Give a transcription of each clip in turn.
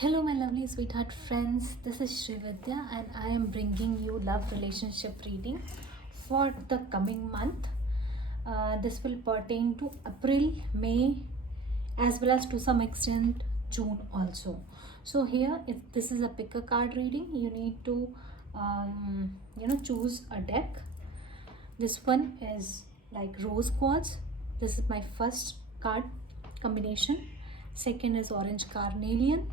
Hello, my lovely sweetheart friends. This is Srividya, and I am bringing you love relationship reading for the coming month. This will pertain to April, May, as well as to some extent June also. So here, if this is a pick a card reading, you need to choose a deck. This one is like rose quartz. This is my first card combination. Second is orange carnelian,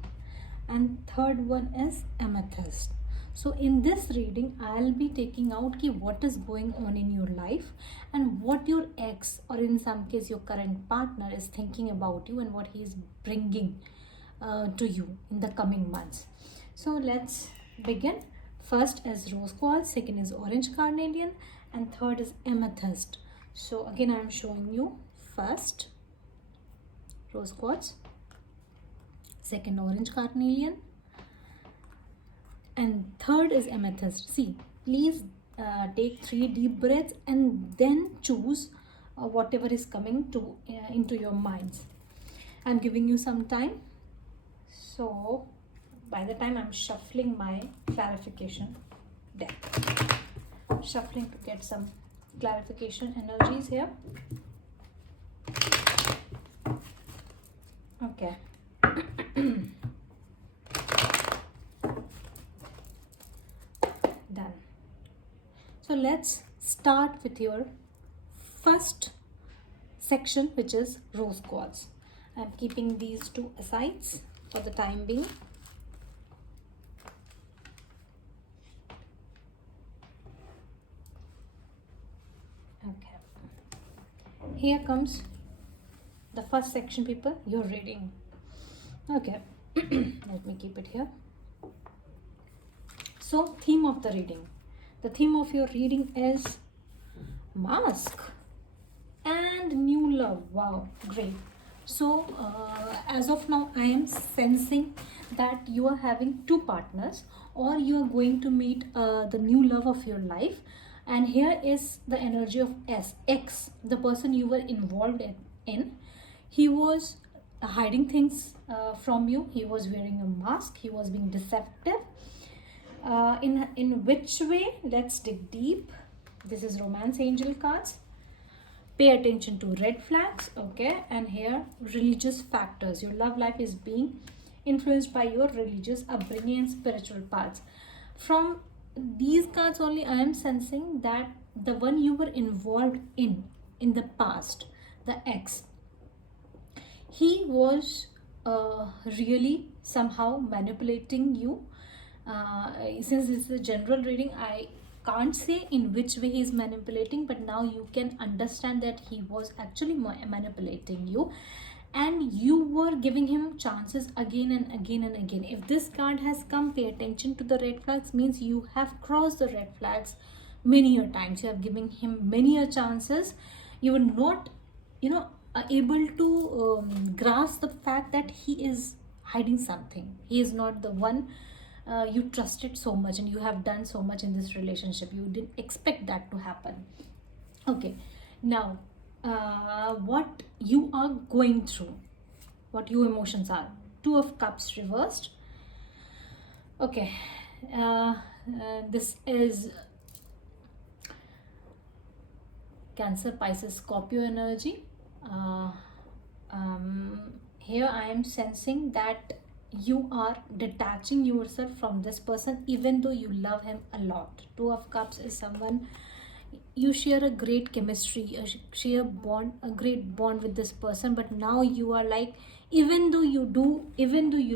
and third one is amethyst. So in this reading I'll be taking out ki what is going on in your life and what your ex, or in some case your current partner, is thinking about you and what he is bringing to you in the coming months. So let's begin. First is rose quartz, second is orange carnelian, and third is amethyst. So again I'm showing you first rose quartz, second orange carnelian, and third is amethyst. See, please take 3 deep breaths and then choose whatever is coming to into your minds. I'm giving you some time, so by the time I'm shuffling my clarification deck, shuffling to get some clarification energies here. Okay. Done. So let's start with your first section, which is rose quartz. I'm keeping these two aside for the time being. Okay. Here comes the first section, people. You're reading. Okay. Let me keep it here. So, theme of the reading. The theme of your reading is mask and new love. Wow, great. So, as of now, I am sensing that you are having two partners, or you are going to meet the new love of your life. And here is the energy of X, the person you were involved in. He was hiding things from you. He was wearing a mask. He was being deceptive. In which way? Let's dig deep. This is romance angel cards. Pay attention to red flags. Okay, and here religious factors. Your love life is being influenced by your religious upbringing and spiritual paths. From these cards only, I am sensing that the one you were involved in the past, the ex, he was really somehow manipulating you. Since this is a general reading, I can't say in which way he is manipulating, but now you can understand that he was actually manipulating you, and you were giving him chances again and again and again. If this card has come, pay attention to the red flags, means you have crossed the red flags many a times. You have given him many a chances. You were not able to grasp the fact that he is hiding something. He is not the one you trusted so much, and you have done so much in this relationship. You didn't expect that to happen. Okay, now what you are going through, what your emotions are. Two of Cups reversed. Okay, this is Cancer, Pisces, Scorpio energy. Here I am sensing that you are detaching yourself from this person even though you love him a lot. Two of Cups is someone you share a great chemistry, share bond, a great bond with this person, but now you are like, even though you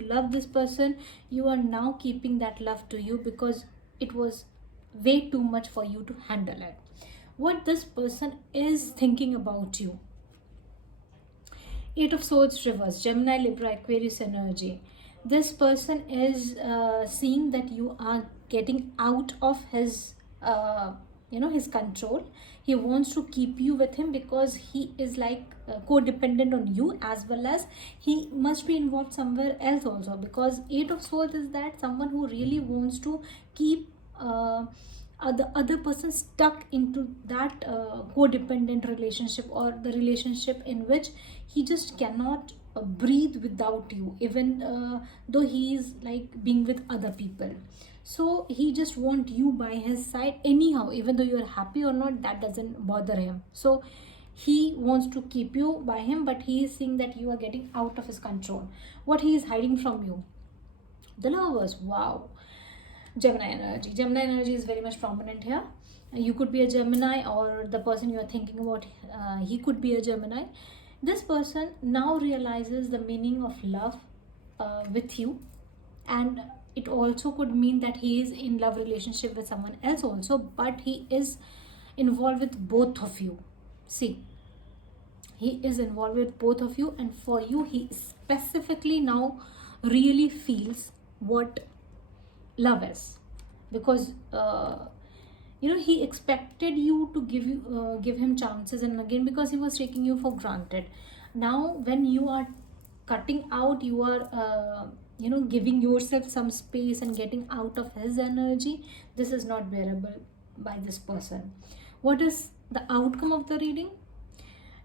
love this person, you are now keeping that love to you because it was way too much for you to handle it. What this person is thinking about you. Eight of Swords reverse, Gemini, Libra, Aquarius energy. This person is seeing that you are getting out of his his control. He wants to keep you with him because he is like codependent on you, as well as he must be involved somewhere else also, because Eight of Swords is that someone who really wants to keep the other person stuck into that codependent relationship, or the relationship in which he just cannot breathe without you, even though he is like being with other people. So he just want you by his side anyhow, even though you're happy or not, that doesn't bother him. So he wants to keep you by him, but he is seeing that you are getting out of his control. What he is hiding from you? The Lovers. Wow. Gemini energy. Gemini energy is very much prominent here. You could be a Gemini, or the person you are thinking about, he could be a Gemini. This person now realizes the meaning of love with you, and it also could mean that he is in love relationship with someone else also, but he is involved with both of you. See, he is involved with both of you, and for you he specifically now really feels what love is, because he expected you to give him chances, and again, because he was taking you for granted. Now when you are cutting out, you are giving yourself some space and getting out of his energy. This is not bearable by this person. What is the outcome of the reading?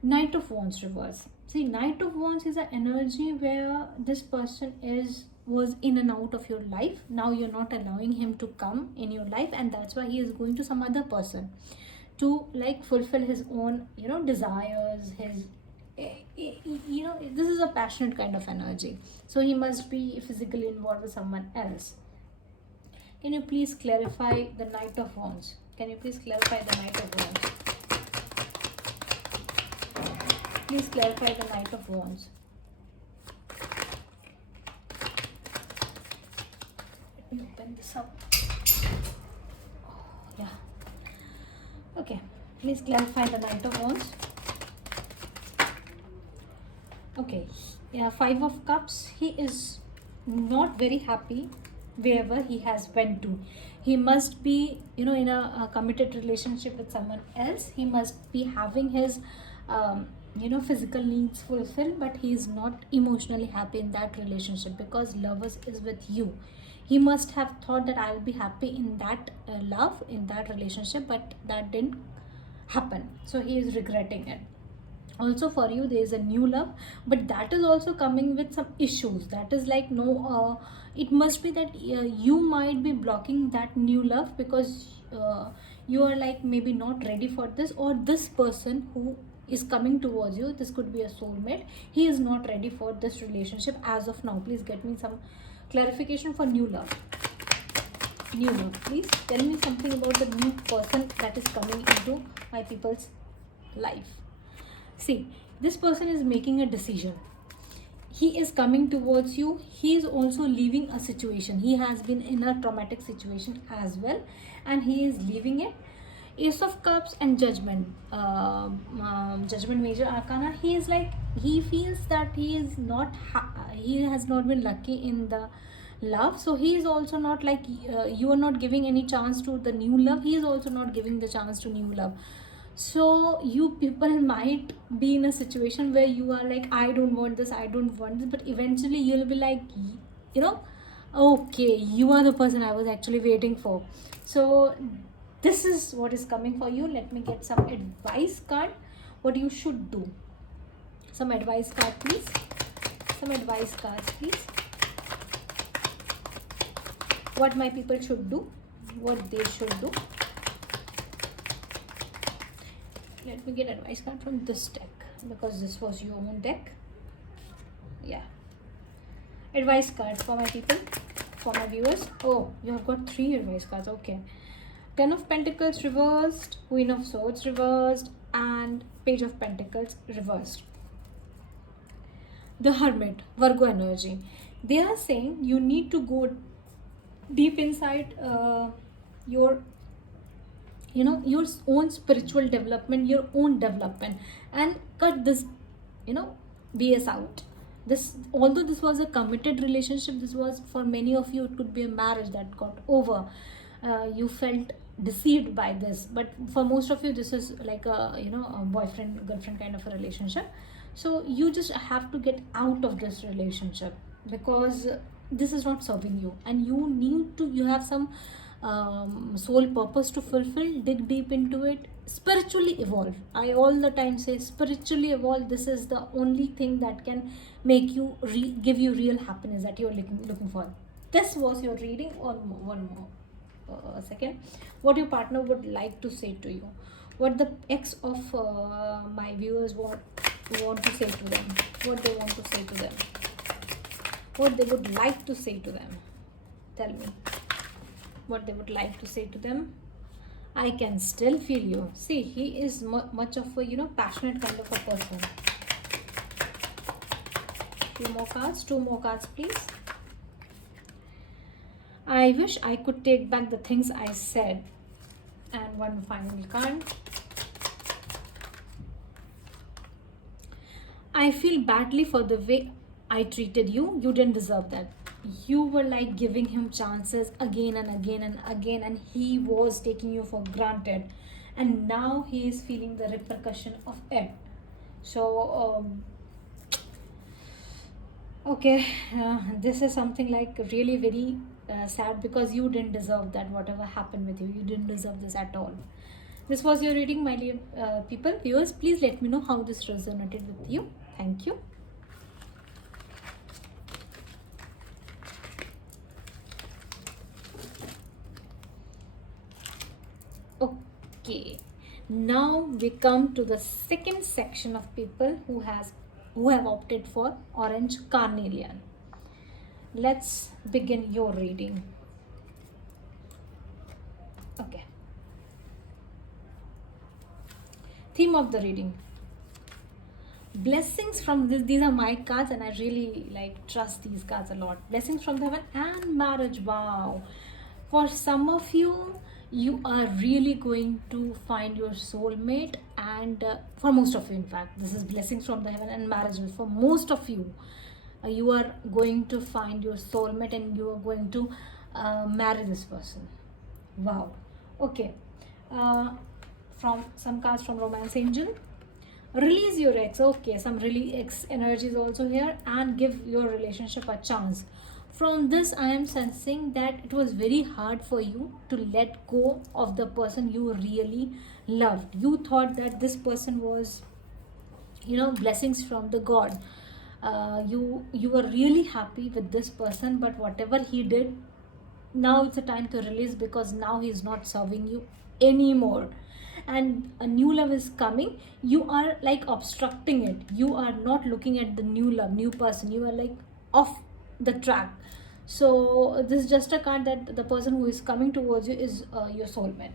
Knight of Wands reverse. See, Knight of Wands is an energy where this person was in and out of your life. Now you're not allowing him to come in your life, and that's why he is going to some other person to like fulfill his own desires, his this is a passionate kind of energy. So he must be physically involved with someone else. Can you please clarify the Knight of Wands? Can you please clarify the Knight of Wands? Please clarify the Knight of Wands. Let me open this up. Oh, yeah. Okay. Please clarify the Knight of Wands. Okay. Yeah, Five of Cups. He is not very happy wherever he has went to. He must be, in a committed relationship with someone else. He must be having his physical needs fulfilled, but he is not emotionally happy in that relationship, because Lovers is with you. He must have thought that I'll be happy in that love, in that relationship, but that didn't happen, so he is regretting it. Also for you, there is a new love, but that is also coming with some issues. That is like, no, it must be that you might be blocking that new love, because you are like maybe not ready for this, or this person who is coming towards you, this could be a soulmate, he is not ready for this relationship as of now. Please get me some clarification for new love. New love, please tell me something about the new person that is coming into my people's life. See, this person is making a decision. He is coming towards you. He is also leaving a situation. He has been in a traumatic situation as well, and he is leaving it. Ace of Cups and Judgment. Judgment, Major Arcana. He is like, he feels that he is not he has not been lucky in the love, so he is also not like you are not giving any chance to the new love. He is also not giving the chance to new love. So you people might be in a situation where you are like, I don't want this, I don't want this, but eventually you'll be like, okay, you are the person I was actually waiting for. So this is what is coming for you. Let me get some advice card, what you should do. Some advice card, please. Some advice cards, please. What my people should do, what they should do. Let me get advice card from this deck, because this was your own deck. Yeah. Advice cards for my people, for my viewers. Oh, you have got 3 advice cards. Okay. Ten of Pentacles reversed, Queen of Swords reversed, and Page of Pentacles reversed. The Hermit, Virgo energy. They are saying you need to go deep inside your own spiritual development, your own development, and cut this BS out. This, although this was a committed relationship, this was, for many of you, it could be a marriage that got over. You felt deceived by this, but for most of you, this is like a boyfriend girlfriend kind of a relationship. So you just have to get out of this relationship, because this is not serving you, and you have some soul purpose to fulfill, dig deep into it, spiritually evolve. I all the time say spiritually evolve. This is the only thing that can make you give you real happiness that you're looking for. This was your reading. One more second. What your partner would like to say to you, what the ex of my viewers want to say to them, what they want to say to them, what they would like to say to them. Tell me what they would like to say to them. I can still feel you. See, he is much of a passionate kind of a person. Few more cards, 2 more cards please. I wish I could take back the things I said. And one final card. I feel badly for the way I treated you. You didn't deserve that. You were like giving him chances again and again and again, and he was taking you for granted. And now he is feeling the repercussion of it. So, okay, this is something like really very sad, because you didn't deserve that. Whatever happened with you, you didn't deserve this at all. This was your reading, my dear people. Viewers, please let me know how this resonated with you. Thank you. Okay, now we come to the second section of people who have opted for orange carnelian. Let's begin your reading. Okay. Theme of the reading: blessings from this. These are my cards, and I really trust these cards a lot. Blessings from the heaven and marriage. Wow. For some of you, you are really going to find your soulmate, and for most of you, in fact, this is blessings from the heaven and marriage. For most of you, you are going to find your soulmate, and you are going to marry this person. Wow. Okay. From some cards from Romance Angel. Release your ex. Okay, some really ex energy is also here, and give your relationship a chance. From this, I am sensing that it was very hard for you to let go of the person you really loved. You thought that this person was, blessings from the God. You were really happy with this person, but whatever he did, now it's a time to release, because now he is not serving you anymore, and a new love is coming. You are obstructing it. You are not looking at the new love, new person. You are off the track. So this is just a card that the person who is coming towards you is your soulmate.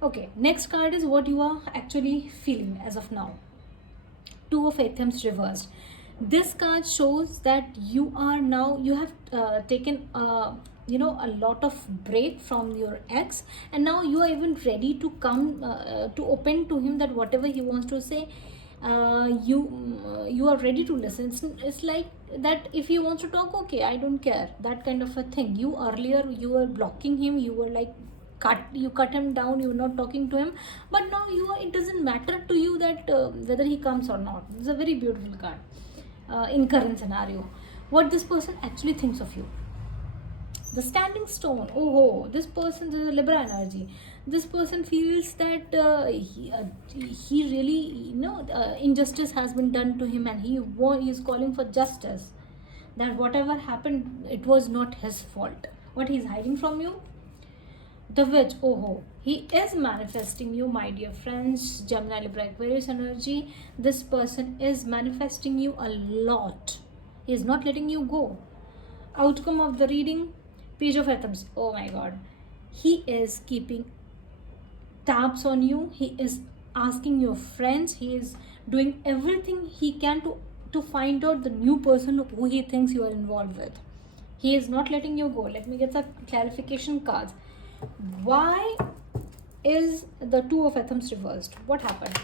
Okay, next card is what you are actually feeling as of now. Two of Athems reversed. This card shows that you have taken a lot of break from your ex, and now you are even ready to come to open to him that whatever he wants to say, you are ready to listen. It's like that if he wants to talk, okay, I don't care, that kind of a thing. You earlier, you were blocking him, you were cut him down, you were not talking to him, but now it doesn't matter to you that whether he comes or not. It's a very beautiful card in current scenario. What this person actually thinks of you. The standing stone. Oh, this person, this is a Libra energy. This person feels that he really, injustice has been done to him, and he is calling for justice. That whatever happened, it was not his fault. What he's hiding from you? The Witch. Oh, he is manifesting you, my dear friends. Gemini, Libra, Aquarius energy. This person is manifesting you a lot. He is not letting you go. Outcome of the reading: Page of Athems. Oh my God. He is keeping tabs on you. He is asking your friends. He is doing everything he can to find out the new person who he thinks you are involved with. He is not letting you go. Let me get some clarification cards. Why is the Two of Athems reversed? What happened?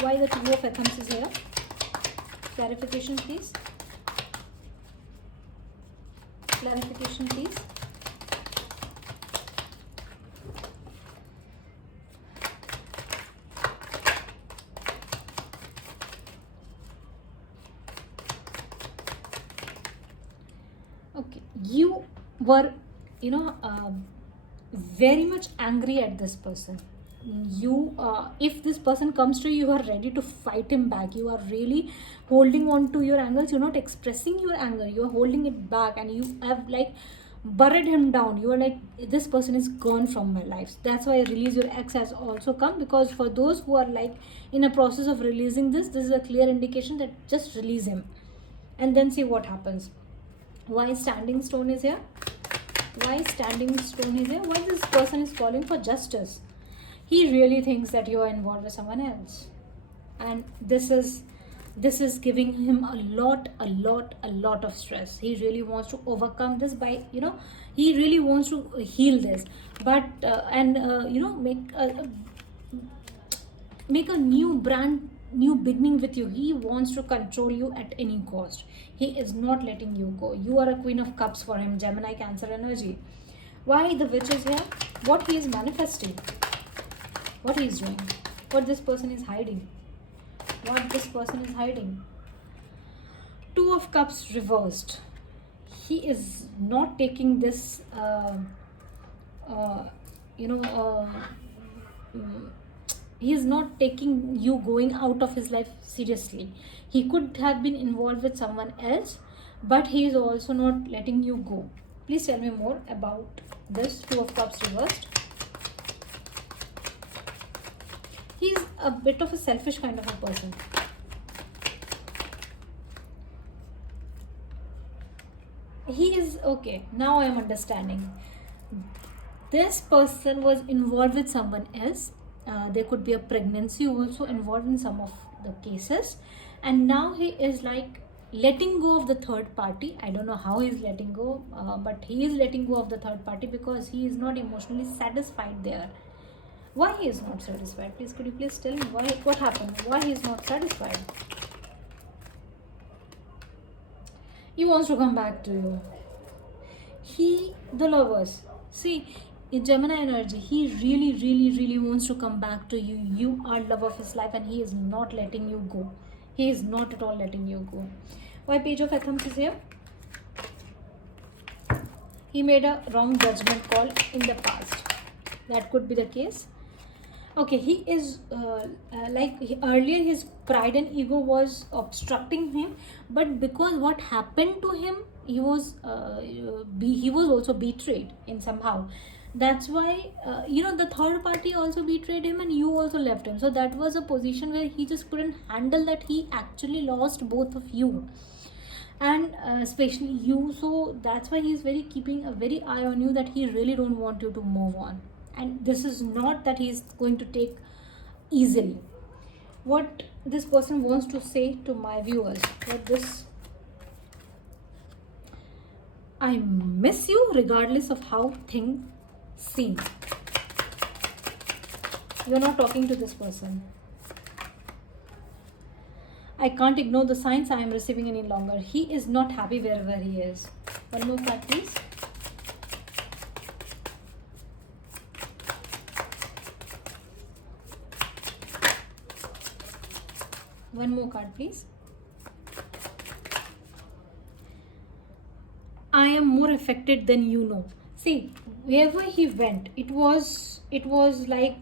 Why the Two of Athems is here? Clarification, please. Clarification, please. Okay, you were very much angry at this person. You if this person comes to you, you are ready to fight him back. You are really holding on to your angers. You're not expressing your anger, you are holding it back, and you have like buried him down. You are like, this person is gone from my life. That's why release your ex has also come, because for those who are like in a process of releasing this is a clear indication that just release him and then see what happens. Why standing stone is here? Why standing stone is here? Why this person is calling for justice? He really thinks that you are involved with someone else, and this is giving him a lot of stress. He really wants to overcome this by, he really wants to heal this, but and make a new beginning with you. He wants to control you at any cost. He is not letting you go. You are a queen of cups for him, Gemini Cancer energy. Why the witch is here? What he is manifesting, what he is doing, what this person is hiding, what this person is hiding. Two of Cups reversed. He is not taking this you know he is not taking you going out of his life seriously. He could have been involved with someone else, but he is also not letting you go. Please tell me more about this Two of Cups reversed. He's a bit of a selfish kind of a person. He is okay. Now I am understanding. This person was involved with someone else. There could be a pregnancy also involved in some of the cases, and now he is like letting go of the third party. I don't know how he's letting go, but he is letting go of the third party because he is not emotionally satisfied there. Why he is not satisfied? Please, could you please tell me why? What happened? Why he is not satisfied? He wants to come back to you. The Lovers. See, in Gemini energy, he really wants to come back to you. You are love of his life, and he is not letting you go. He is not at all letting you go. Why Page of Athens is here? He made a wrong judgment call in the past. That could be the case. Okay, he is earlier his pride and ego was obstructing him, but because what happened to him, he was also betrayed in somehow. That's why the third party also betrayed him, and you also left him. So that was a position where he just couldn't handle that he actually lost both of you, and especially you. So that's why he's very keeping a very eye on you, that he really don't want you to move on. And this is not that he's going to take easily. What this person wants to say to my viewers, I miss you regardless of how things seem. You're not talking to this person. I can't ignore the signs I am receiving any longer. He is not happy wherever he is. One more card, please. One more card, please. I am more affected than you know. See, wherever he went, it was like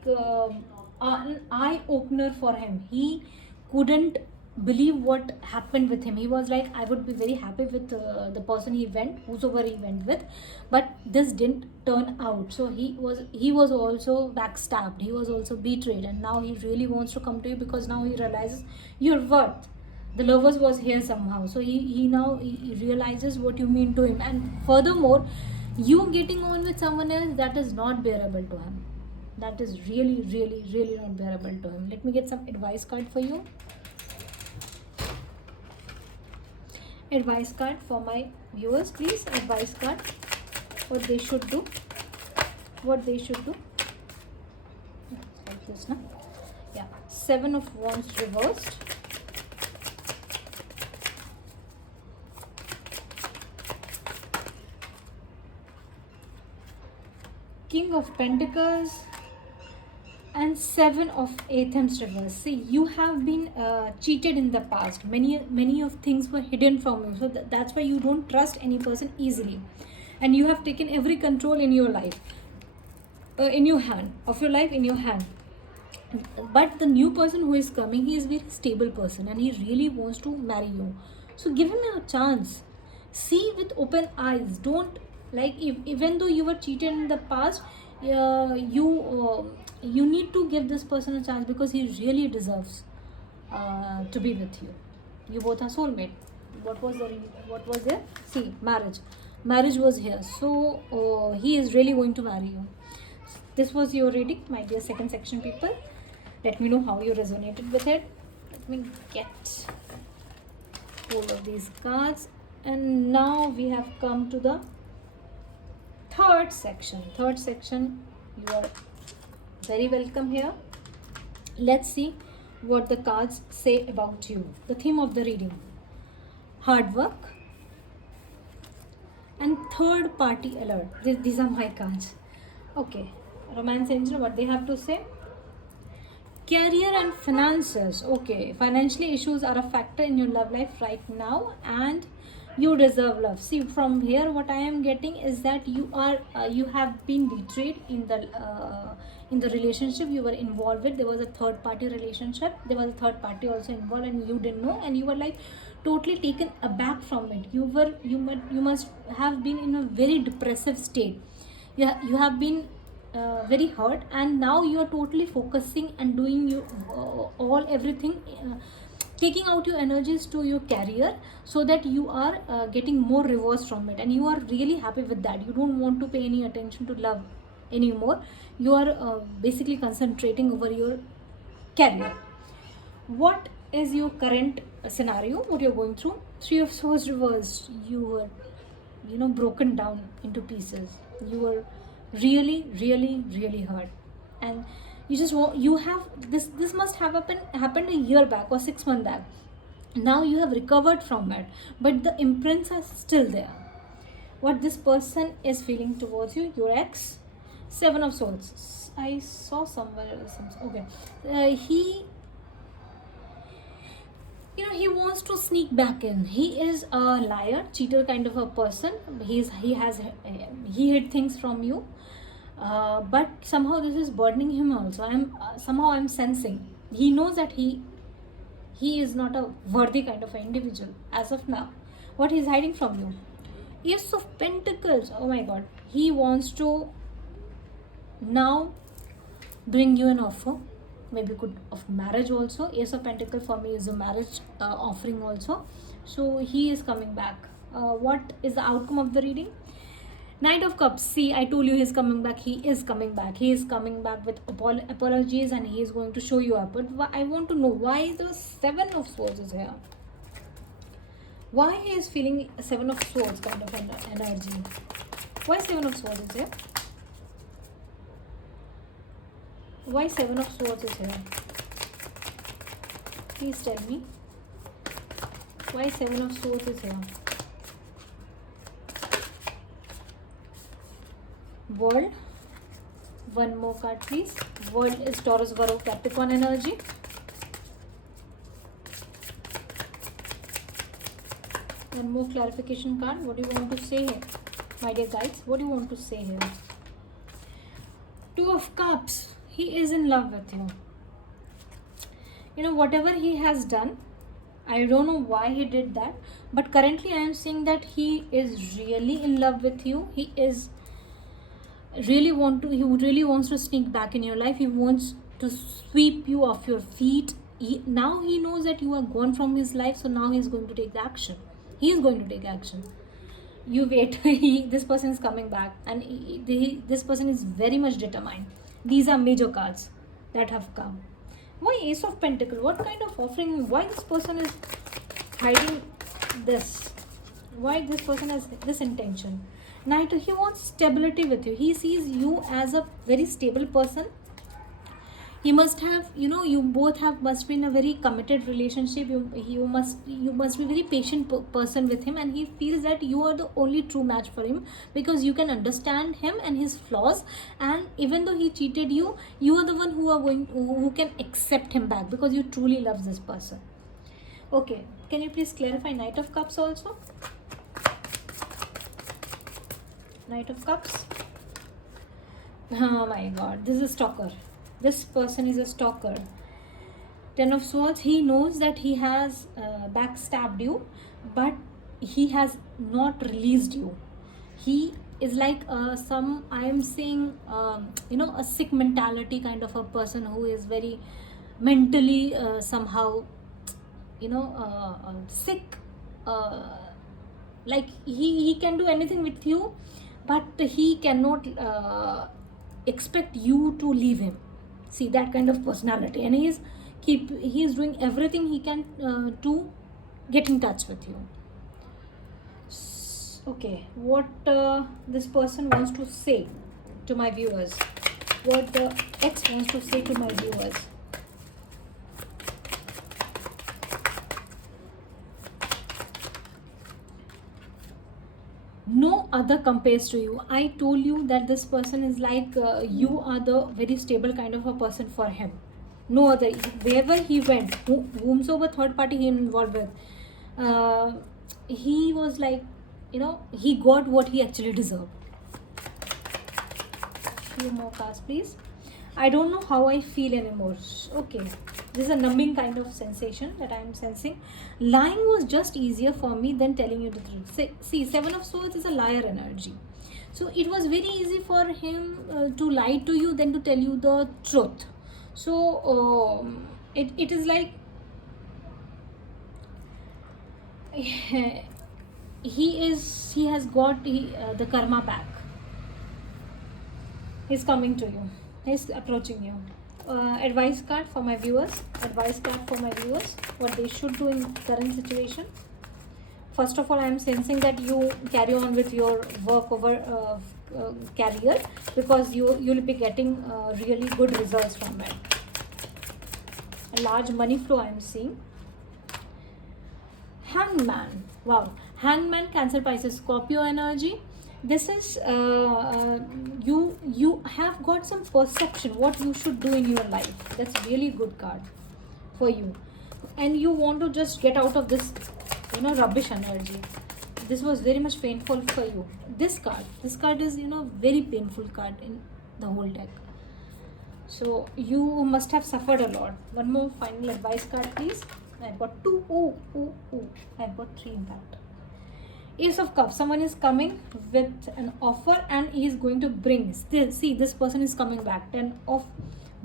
an eye opener for him. He couldn't believe what happened with him. He was like, I would be very happy with the person he went, whosoever he went with, but this didn't turn out. So he was also backstabbed. He was also betrayed, and now he really wants to come to you because now he realizes your worth. The Lovers was here somehow, so he now he realizes what you mean to him, and furthermore, you getting on with someone else, that is not bearable to him. That is really not bearable to him. Let me get some advice card for you. Advice card for my viewers, please. Advice card, what they should do. What they should do. Like this, no? Yeah. Seven of Wands reversed. King of Pentacles and Seven of Athens reverse. See, you have been cheated in the past. Many of things were hidden from you, so that's why you don't trust any person easily, and you have taken every control in your life. in your hand, of your life in your hand. But the new person who is coming, he is very stable person and he really wants to marry you. So give him a chance. See with open eyes. Don't, like, if, even though you were cheated in the past, you need to give this person a chance because he really deserves to be with you. You both are soulmate. What was there? See, marriage was here. So he is really going to marry you. This was your reading, my dear second section people. Let me know how you resonated with it. Let me get hold of these cards. And now we have come to the third section. Third section, you are very welcome here. Let's see what the cards say about you. The theme of the reading: hard work and third party alert. These are my cards. Okay, romance angel, what they have to say? Career and finances. Okay, financially issues are a factor in your love life right now and you deserve love. See, from here what I am getting is that you have been betrayed in the relationship you were involved with. There was a third party relationship, there was a third party also involved and you didn't know, and you were like totally taken aback from it. You must have been in a very depressive state. You have been very hurt, and now you are totally focusing and doing all everything, taking out your energies to your career so that you are getting more rewards from it, and you are really happy with that. You don't want to pay any attention to love anymore. You are basically concentrating over your career. What is your current scenario, what you're going through? Three of Swords reversed. You were broken down into pieces. You were really hurt, and you have this must have happened a year back or 6 months back. Now you have recovered from it, but the imprints are still there. What this person is feeling towards you, your ex. Seven of Swords. I saw somewhere else. Okay, he wants to sneak back in. He is a liar, cheater kind of a person. He hid things from you, but somehow this is burdening him also. I'm sensing he knows that he is not a worthy kind of an individual as of now. What he's hiding from you? Ace of Pentacles. Oh my God, he wants to now bring you an offer, maybe good of marriage also. Ace of Pentacles for me is a marriage offering also. So he is coming back. What is the outcome of the reading? Knight of Cups. See, I told you he's coming back. He is coming back. He is coming back with apologies, and he is going to show you up. But I want to know why the Seven of Swords is here. Why he is feeling a Seven of Swords kind of energy? Why Seven of Swords is here? Why Seven of Swords is here? Please tell me. Why Seven of Swords is here? World. One more card, please. World is Taurus, Virgo, Capricorn energy. One more clarification card. What do you want to say here, my dear guides? What do you want to say here? Two of Cups. He is in love with you. Whatever he has done, I don't know why he did that, but currently I am seeing that he is really in love with you. He really wants to sneak back in your life. He wants to sweep you off your feet. Now he knows that you are gone from his life, so now he's going to take action. He is going to take action. You wait. This person is coming back, and this person is very much determined. These are major cards that have come. Why Ace of Pentacles? What kind of offering? Why this person is hiding this? Why this person has this intention? Knight, he wants stability with you. He sees you as a very stable person. He must have, you both must be in a very committed relationship. You must be very patient person with him, and he feels that you are the only true match for him because you can understand him and his flaws. And even though he cheated you, you are the one who can accept him back because you truly love this person. Okay, can you please clarify Knight of Cups also? Knight of Cups. Oh my god, this is a stalker. This person is a stalker. Ten of Swords, he knows that he has backstabbed you, but he has not released you. He is like some, I am saying, a sick mentality kind of a person who is very mentally somehow, sick. Uh, like he can do anything with you, but he cannot expect you to leave him. See, that kind of personality, and he is doing everything he can to get in touch with you. Okay, what this person wants to say to my viewers, what the ex wants to say to my viewers. No other compares to you. I told you that this person is like you are the very stable kind of a person for him. No other. Wherever he went, whomsoever third party he involved with, he was like, he got what he actually deserved. Few more cards, please. I don't know how I feel anymore. Okay, this is a numbing kind of sensation that I am sensing. Lying was just easier for me than telling you the truth. See, Seven of Swords is a liar energy. So it was very easy for him to lie to you than to tell you the truth. So it is like he has got the karma back. He's coming to you. He's approaching you. Advice card for my viewers. Advice card for my viewers. What they should do in current situation. First of all, I am sensing that you carry on with your work over career, because you'll be getting really good results from it. A large money flow I am seeing. Hangman. Wow. Hangman, Cancer, Pisces, Scorpio energy. This is you have got some perception what you should do in your life. That's really good card for you, and you want to just get out of this rubbish energy. This was very much painful for you. This card is very painful card in the whole deck. So you must have suffered a lot. One more final advice card, please. I've got two. Oh. I've got three in fact. Ace of Cups. Someone is coming with an offer and he is going to bring. Still, see, this person is coming back. Ten of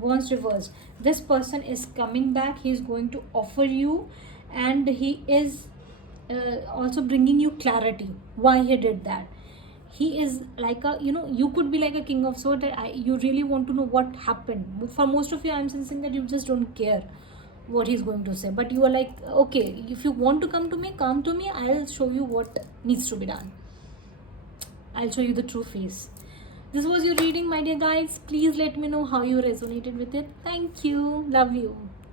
Wands reversed. This person is coming back. He is going to offer you, and he is also bringing you clarity. Why he did that? He is like a, you could be like a King of Swords. You really want to know what happened. For most of you, I'm sensing that you just don't care what he's going to say, but you are like, okay, if you want to come to me, I'll show you what needs to be done. I'll show you the true face. This was your reading, my dear guys. Please let me know how you resonated with it. Thank you. Love you.